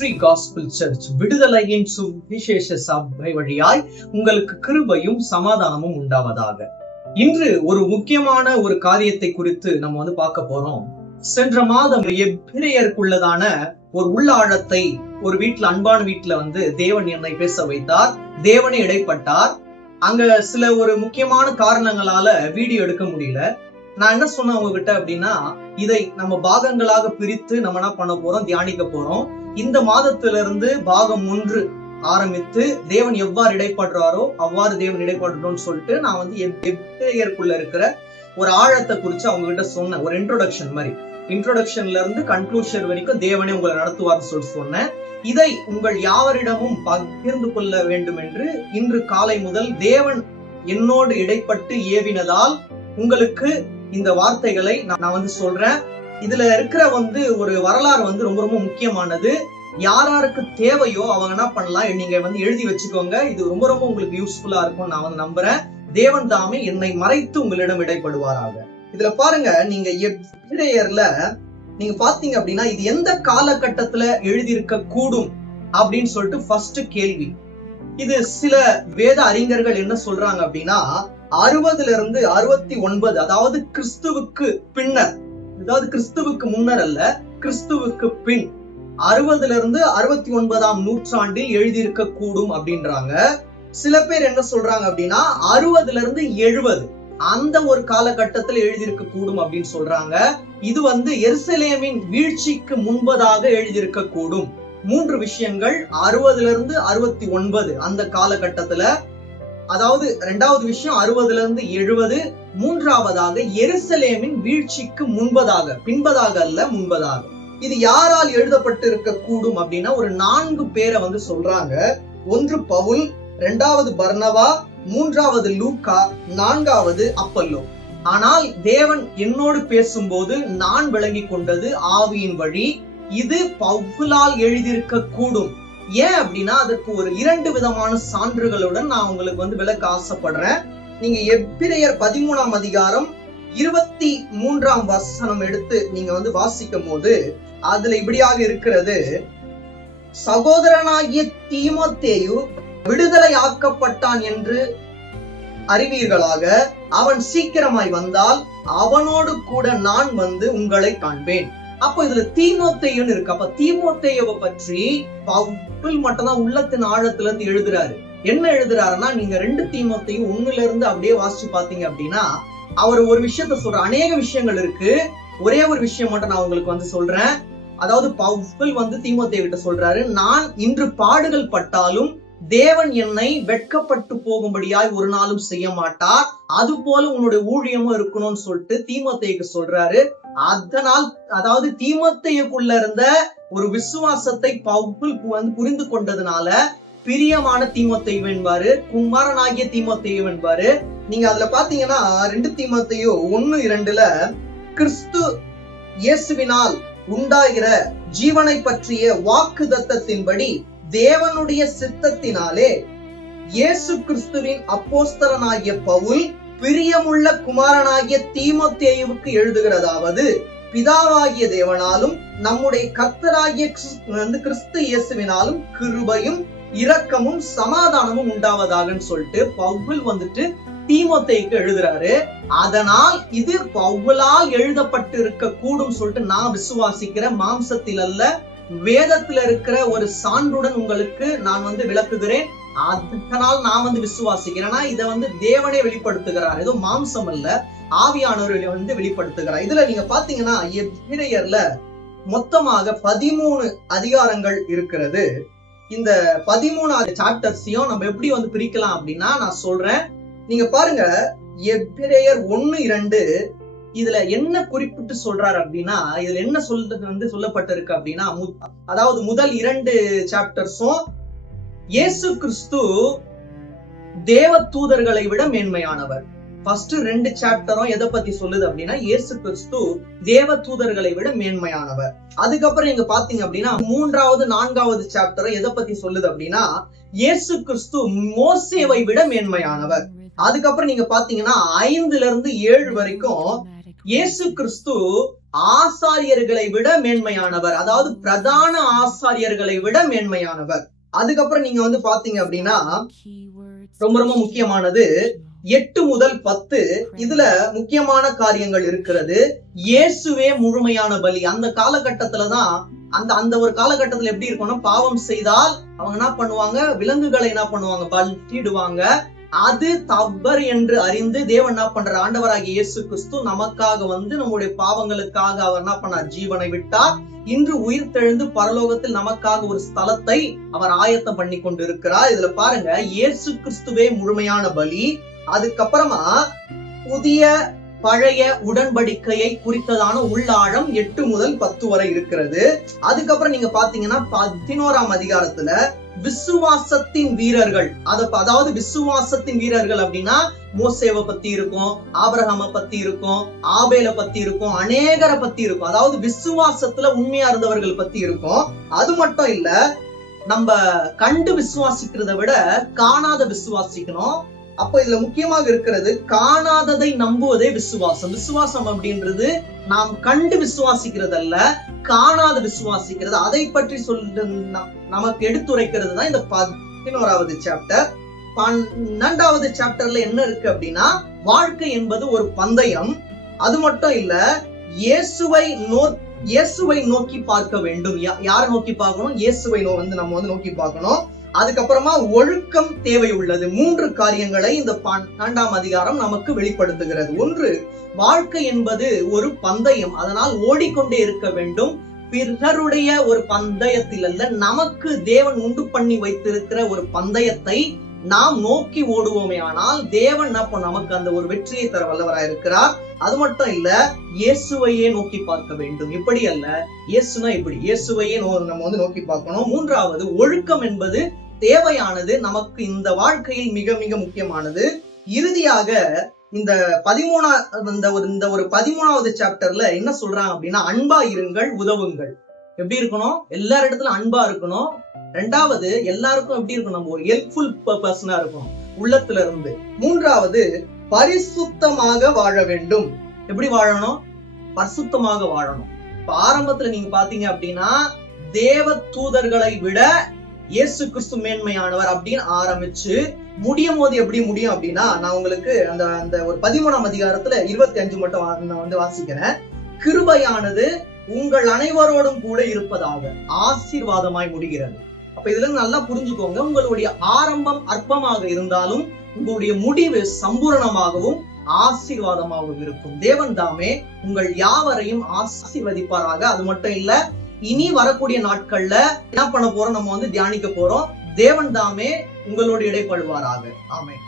Victory gospel search விடுதலையின் சுவிசேஷ சபை வழியாய் உங்களுக்கு கிருபையும் சமாதானமும் உண்டாவதாக. இன்று ஒரு முக்கியமான ஒரு காரியத்தை குறித்து நம்ம பார்க்க போறோம். சென்ற மாதம் எபிரேயருக்குள்ளதான ஒரு உள்ளாழத்தை ஒரு வீட்டுல, அன்பான வீட்டுல தேவன் என்னை பேச வைத்தார். தேவனே இடைப்பட்டார். அங்க சில ஒரு முக்கியமான காரணங்களால வீடியோ எடுக்க முடியல. நான் என்ன சொன்னேன் உங்ககிட்ட அப்படின்னா, இதை நம்ம பாகங்களாக பிரித்து நம்ம என்ன பண்ண போறோம், தியானிக்க போறோம். இந்த மாதத்திலிருந்து பாகம் 1 ஆரம்பித்து தேவன் எவ்வாறு இடைப்படுறாரோ அவ்வாறு தேவன் இடைப்படணும்னு சொல்லிட்டு நான் எபிரேயருக்குள்ள இருக்கிற ஒரு ஆழத்தை குறிச்சு அவங்க கிட்ட சொன்னேன். ஒரு இன்ட்ரோடக்ஷன் மாதிரி, இன்ட்ரோடக்ஷன்ல இருந்து கன்க்ளூஷன் வரைக்கும் தேவனே உங்களை நடத்துவார்னு சொல்லி சொன்னேன். இதை உங்கள் யாவரிடமும் பகிர்ந்து கொள்ள வேண்டும் என்று இன்று காலை முதல் தேவன் என்னோடு இடைப்பட்டு ஏவினதால் உங்களுக்கு இந்த வார்த்தைகளை நான் சொல்றேன். இதுல இருக்கிற ஒரு வரலாறு ரொம்ப ரொம்ப முக்கியமானது. யாராருக்கு தேவையோ அவங்க என்ன பண்ணலாம், நீங்க எழுதி வச்சுக்கோங்க. இது ரொம்ப ரொம்ப உங்களுக்கு யூஸ்ஃபுல்லா இருக்கும் நான் நம்புறேன். தேவன் தாமே என்னை மறைத்து உங்களிடம் இடைப்படுவாராக. இதுல பாருங்க, நீங்க எபிரேயர்ல நீங்க பாத்தீங்க அப்படின்னா, இது எந்த காலகட்டத்துல எழுதியிருக்க கூடும் அப்படின்னு சொல்லிட்டு ஃபர்ஸ்ட் கேள்வி. இது சில வேத அறிஞர்கள் என்ன சொல்றாங்க அப்படின்னா, 60 இருந்து 69, அதாவது கிறிஸ்துவுக்கு பின்னர், அதாவது கிறிஸ்துவுக்கு முன்னர் அல்ல, கிறிஸ்துவுக்கு பின் 60 இருந்து 69ஆம் நூற்றாண்டில் எழுதியிருக்க கூடும் அப்படின்றாங்க. சில பேர் என்ன சொல்றாங்க அப்படின்னா 60 இருந்து 70 அந்த ஒரு காலகட்டத்தில் எழுதியிருக்க கூடும் அப்படின்னு சொல்றாங்க. இது எருசலேமின் வீழ்ச்சிக்கு முன்பதாக எழுதியிருக்க கூடும். 3 விஷயங்கள், 60 இருந்து 69 அந்த காலகட்டத்துல, அதாவது 2வது விஷயம் 60 இருந்து 70, 3வதாக எருசலேமின் வீழ்ச்சிக்கு முன்பதாக, பின்பதாக அல்ல முன்பதாக. இது யாரால் எழுதப்பட்டு இருக்க கூடும் அப்படின்னா ஒரு 4 பேரை சொல்றாங்க. 1 பவுல், 2வது பர்னவா, 3வது லூக்கா, 4வது அப்பல்லோ. ஆனால் தேவன் என்னோடு பேசும்போது நான் விளங்கி கொண்டது ஆவியின் வழி, இது பவுலால் எழுதியிருக்க கூடும். ஏன் அப்படின்னா அதற்கு ஒரு 2 விதமான சான்றுகளுடன் நான் உங்களுக்கு விளக்க ஆசைப்படுறேன். நீங்க எபிரேயர் 13ஆம் அதிகாரம் 23ஆம் வசனம் எடுத்து நீங்க வாசிக்கும் போது அதுல இப்படியாக இருக்கிறது: சகோதரனாகிய தீமோத்தேயு விடுதலை ஆக்கப்பட்டான் என்று அறிவீர்களாக, அவன் சீக்கிரமாய் வந்தால் அவனோடு கூட நான் உங்களை காண்பேன். அப்ப இதுல தீமோத்தேயுன்னு இருக்கு. அப்ப தீமோத்தேயுவை பற்றி பவுல் மட்டும்தான் உள்ளத்தின் ஆழத்துல இருந்து எழுதுறாரு. என்ன எழுதுறாருன்னா, நீங்க 2 தீமோத்தேயு 1ல இருந்து அப்படியே வாசிச்சு பாத்தீங்க அப்படின்னா அவர் ஒரு விஷயத்த சொல்ற. அநேக விஷயங்கள் இருக்கு, ஒரே ஒரு விஷயம் மட்டும் நான் உங்களுக்கு சொல்றேன். அதாவது பவுல் தீமோத்தேயு கிட்ட சொல்றாரு, நான் இன்று பாடுகள் பட்டாலும் தேவன் என்னை வெட்கப்பட்டு போகும்படியாய் ஒரு நாளும் செய்ய மாட்டார், அது போல உன்னுடைய ஊழியமும் இருக்கணும்னு சொல்லிட்டு தீமோத்தேயுக்கு சொல்றாரு. அதனால், அதாவது தீமோத்தேயுக்குள்ள இருந்த ஒரு விசுவாசத்தை பவுல் புரிந்து கொண்டதுனால பிரியமான தீமோத்தேயு என்பாரு, குமாரனாகிய தீமோத்தேயு என்பாரு. நீங்க அதுல பாத்தீங்கன்னா 2 தீமோத்தேயு 1:2 கிறிஸ்து இயேசுவினால் உண்டாகிற ஜீவனை பற்றிய வாக்குத்தத்தத்தின்படி தேவனுடைய சித்தத்தினாலே இயேசு கிறிஸ்துவின் அப்போஸ்தலனாகிய பவுல் பிரியமுள்ள குமாரனாகிய தீமோத்தேயுவுக்கு எழுதுகிறதாவது, பிதாவாகிய தேவனாலும் நம்முடைய கர்த்தராகிய கிறிஸ்து இயேசுவினாலும் கிருபையும் இரக்கமும் சமாதானமும் உண்டாவதாகன்னு சொல்லிட்டு பவுல் தீமோத்தேயுக்கு எழுதுறாரு. அதனால் இது பவுலால் எழுதப்பட்டு இருக்க கூடும் சொல்லிட்டு நான் விசுவாசிக்கிறேன். மாம்சத்தில் அல்ல, வேதத்துல இருக்கிற ஒரு சான்றுடன் உங்களுக்கு நான் விளக்குகிறேன். அதனால் நான் விசுவாசிக்கிறேன்னா இதை தேவனே வெளிப்படுத்துகிறார், ஏதோ மாம்சம் அல்ல, ஆவியானவர் வெளிப்படுத்துகிறார். இதுல நீங்க பாத்தீங்கன்னா எபிரேயர்ல மொத்தமாக 13 அதிகாரங்கள் இருக்கிறது. இந்த 13 சாப்டர்ஸையும் நம்ம எப்படி பிரிக்கலாம் அப்படின்னா நான் சொல்றேன். நீங்க பாருங்க, எபிரேயர் 1:2 இதுல என்ன குறிப்பிட்டு சொல்றாரு அப்படின்னா, இதுல என்ன சொல்லப்பட்டிருக்கு அப்படின்னா, அதாவது முதல் 2 சாப்டர்ஸும் இயேசு கிறிஸ்து தேவ தூதர்களை விட மேன்மையானவர். ஃபர்ஸ்ட் 2 சாப்டரும் எதை பத்தி சொல்லுது அப்படின்னா, இயேசு கிறிஸ்து தேவ தூதர்களை விட மேன்மையானவர். அதுக்கப்புறம் நீங்க பாத்தீங்க அப்படின்னா 3வது 4வது சாப்டரும் எதை பத்தி சொல்லுது அப்படின்னா, இயேசு கிறிஸ்து மோசேவை விட மேன்மையானவர். அதுக்கப்புறம் நீங்க பாத்தீங்கன்னா 5ல இருந்து 7 வரைக்கும் இயேசு கிறிஸ்து ஆசாரியர்களை விட மேன்மையானவர், அதாவது பிரதான ஆசாரியர்களை விட மேன்மையானவர். அதுக்கப்புறம் நீங்க பாத்தீங்க அப்படின்னா ரொம்ப ரொம்ப முக்கியமானது 8 முதல் 10. இதுல முக்கியமான காரியங்கள் இருக்கிறது. இயேசுவே முழுமையான பலி. அந்த காலகட்டத்துலதான் அந்த ஒரு காலகட்டத்துல எப்படி இருக்கும்னா, பாவம் செய்தால் அவங்க என்ன பண்ணுவாங்க, விலங்குகளை என்ன பண்ணுவாங்க, பலியிடுவாங்க. அது தவறு என்று அறிந்து தேவன் என்ன பண்ற, ஆண்டவராகிய இயேசு கிறிஸ்து நமக்காக நம்முடைய பாவங்களுக்காக அவர் என்ன பண்ணார், ஜீவனை விட்டார். இன்று உயிர் தெழுந்து பரலோகத்தில் நமக்காக ஒரு ஸ்தலத்தை அவர் ஆயத்தம் பண்ணி கொண்டு இருக்கிறார். இதுல பாருங்க, இயேசு கிறிஸ்துவே முழுமையான பலி. அதுக்கப்புறமா புதிய பழைய உடன்படிக்கையை குறித்ததான உள்ளாழம் 8 முதல் 10 வரை இருக்கிறது. அதுக்கப்புறம் நீங்க பாத்தீங்கன்னா 11ஆம் அதிகாரத்துல விசுவாசத்தின் வீரர்கள், அதாவது விசுவாசத்தின் வீரர்கள் அப்படின்னா மோசேவை பத்தி இருக்கும், ஆபிரகாமை பத்தி இருக்கும், ஆபேலை பத்தி இருக்கும், அநேகரை பத்தி இருக்கும். அதாவது விசுவாசத்துல உண்மையா இருந்தவர்கள் பத்தி இருக்கும். அது மட்டும் இல்ல, நம்ம கண்டு விசுவாசிக்கிறத விட காணாத விசுவாசிக்கணும். அப்ப இதுல முக்கியமாக இருக்கிறது, காணாததை நம்புவதே விசுவாசம். விசுவாசம் அப்படின்றது நாம் கண்டு விசுவாசிக்கிறது அல்ல, காணாத விசுவாசிக்கிறது. அதை பற்றி சொல்லிட்டு நமக்கு எடுத்துரைக்கிறது தான் இந்த 11வது சாப்டர். 12வது சாப்டர்ல என்ன இருக்கு அப்படின்னா, வாழ்க்கை என்பது ஒரு பந்தயம். அது மட்டும் இல்ல, இயேசுவை நோக்கி பார்க்க வேண்டும். யாரை நோக்கி பார்க்கணும்? இயேசுவை நம்ம நோக்கி பார்க்கணும். அதுக்கப்புறமா ஒழுக்கம் தேவை உள்ளது. 3 காரியங்களை இந்த 12ஆம் அதிகாரம் நமக்கு வெளிப்படுத்துகிறது. 1, வாழ்க்கை என்பது ஒரு பந்தயம், அதனால் ஓடிக்கொண்டே இருக்க வேண்டும். பிறருடைய ஒரு பந்தயத்தில் அல்ல, நமக்கு தேவன் உண்டு பண்ணி வைத்திருக்கிற ஒரு பந்தயத்தை நாம் நோக்கி ஓடுவோமே ஆனால் தேவன் நமக்கு அந்த ஒரு வெற்றியை தர வல்லவராய் இருக்கிறார். அது மட்டும் இல்ல, இயேசுவையே நோக்கி பார்க்க வேண்டும். இப்படி அல்ல, இயேசுனா இப்படி, இயேசுவையே நம்ம நோக்கி பார்க்கணும். 3வது, ஒழுக்கம் என்பது தேவையானது, நமக்கு இந்த வாழ்க்கையில் மிக மிக முக்கியமானது. இறுதியாக இந்த 13வது சாப்டர்ல என்ன சொல்றாங்க அப்படின்னா, அன்பா இருங்கள், உதவுங்கள். எப்படி இருக்கணும்? எல்லார் இடத்துல அன்பா இருக்கணும். 2வது, எல்லாருக்கும் எப்படி இருக்கணும், நம்ம ஒரு ஹெல்ப்ஃபுல் பர்சனா இருக்கணும் உள்ளத்துல இருந்து. 3வது, பரிசுத்தமாக வாழ வேண்டும். எப்படி வாழணும்? பரிசுத்தமாக வாழணும். இப்ப ஆரம்பத்துல நீங்க பாத்தீங்க அப்படின்னா, தேவ தூதர்களை விட இயேசு கிறிஸ்து மேன்மையானவர் அப்படின்னு ஆரம்பிச்சு முடியும் போது எப்படி முடியும் அப்படின்னா, நான் உங்களுக்கு அந்த ஒரு 13ஆம் அதிகாரத்துல 25 மட்டும் நான் வாசிக்கிறேன். கிருபையானது உங்கள் அனைவரோடும் கூட இருப்பதாக ஆசீர்வாதமாய் முடிகிறது. அப்ப இதுல நல்லா புரிஞ்சுக்கோங்க, உங்களுடைய ஆரம்பம் அற்பமாக இருந்தாலும் உங்களுடைய முடிவு சம்பூரணமாகவும் ஆசீர்வாதமாகவும் இருக்கும். தேவன் தாமே உங்கள் யாவரையும் ஆசீர்வதிப்பாராக. அது மட்டும் இல்ல, இனி வரக்கூடிய நாட்கள்ல என்ன பண்ண போறோம், நம்ம தியானிக்க போறோம். தேவன் தாமே உங்களோடு இடைப்படுவாராக. ஆமென்.